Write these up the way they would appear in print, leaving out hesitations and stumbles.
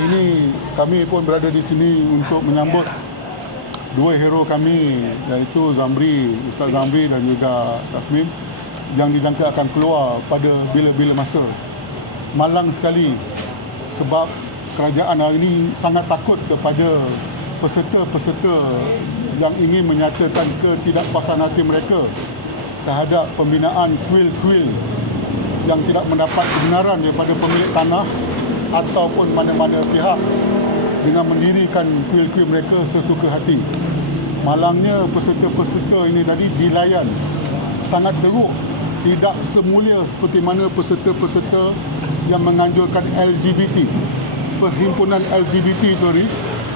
Hari ini kami pun berada di sini untuk menyambut dua hero kami, iaitu Ustaz Zamri dan juga Tasmim, yang dijangka akan keluar pada bila-bila masa. Malang sekali sebab kerajaan hari ini sangat takut kepada peserta-peserta yang ingin menyatakan ketidakpuasan hati mereka terhadap pembinaan kuil-kuil yang tidak mendapat kebenaran daripada pemilik tanah ataupun mana-mana pihak dengan mendirikan kuil-kuil mereka sesuka hati. Malangnya peserta-peserta ini tadi dilayan sangat teruk, tidak semulia seperti mana peserta-peserta yang menganjurkan LGBT. Perhimpunan LGBT itu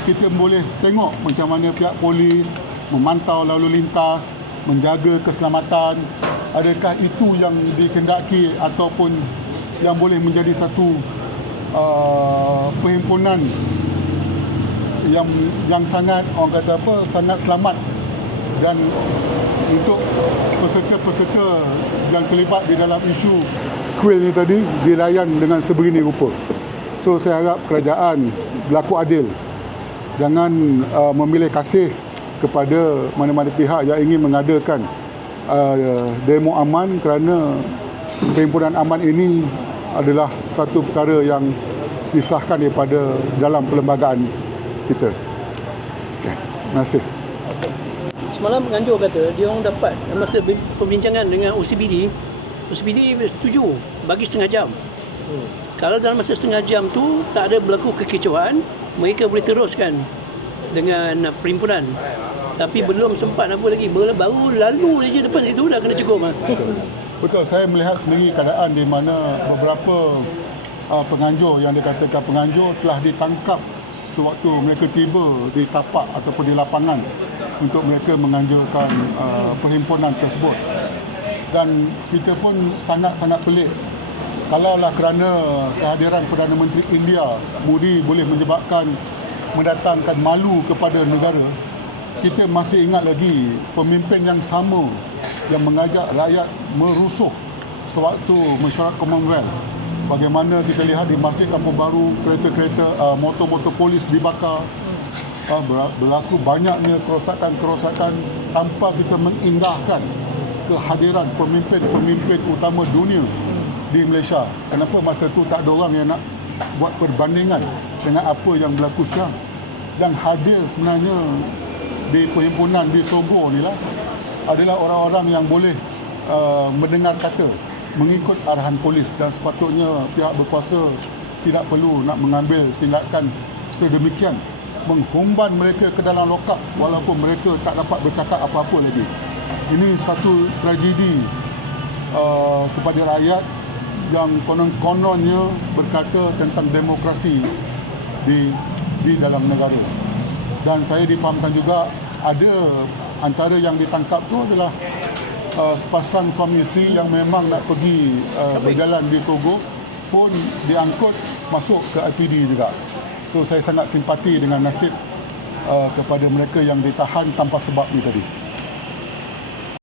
kita boleh tengok macam mana pihak polis memantau lalu lintas, menjaga keselamatan. Adakah itu yang dikehendaki ataupun yang boleh menjadi satu perhimpunan yang sangat, orang kata apa, sangat selamat, dan untuk peserta-peserta yang terlibat di dalam isu kuil ni tadi dilayan dengan sebegini rupa. So saya harap kerajaan berlaku adil, jangan memilih kasih kepada mana-mana pihak yang ingin mengadakan demo aman, kerana perhimpunan aman ini adalah satu perkara yang disahkan daripada dalam perlembagaan kita. Okay. Terima kasih. Semalam penganjur kata dia orang dapat masa perbincangan dengan OCBD setuju bagi setengah jam. Kalau dalam masa setengah jam tu tak ada berlaku kekicauan, mereka boleh teruskan dengan perhimpunan. Tapi belum sempat apa lagi, baru lalu je depan situ dah kena cukup. Betul, saya melihat sendiri keadaan di mana beberapa penganjur yang dikatakan penganjur telah ditangkap sewaktu mereka tiba di tapak ataupun di lapangan untuk mereka menganjurkan perhimpunan tersebut. Dan kita pun sangat-sangat pelik, kalaulah kerana kehadiran Perdana Menteri India Modi boleh menyebabkan mendatangkan malu kepada negara, kita masih ingat lagi pemimpin yang sama yang mengajak rakyat merusuh sewaktu mesyuarat Commonwealth. Bagaimana kita lihat di Masjid Kampung Baru, kereta-kereta, motor-motor polis dibakar, berlaku banyaknya kerosakan-kerosakan tanpa kita mengindahkan kehadiran pemimpin-pemimpin utama dunia di Malaysia. Kenapa masa tu tak ada orang yang nak buat perbandingan dengan apa yang berlaku sekarang? Yang hadir sebenarnya di perhimpunan di Sogo ni lah adalah orang-orang yang boleh mendengar kata, mengikut arahan polis, dan sepatutnya pihak berkuasa tidak perlu nak mengambil tindakan sedemikian menghumban mereka ke dalam lokap walaupun mereka tak dapat bercakap apa-apa lagi. Ini satu tragedi kepada rakyat yang konon-kononnya berkata tentang demokrasi di dalam negara. Dan saya difahamkan juga ada antara yang ditangkap tu adalah sepasang suami isteri yang memang nak pergi berjalan di Sogo pun diangkut masuk ke IPD juga. So saya sangat simpati dengan nasib kepada mereka yang ditahan tanpa sebab ni tadi.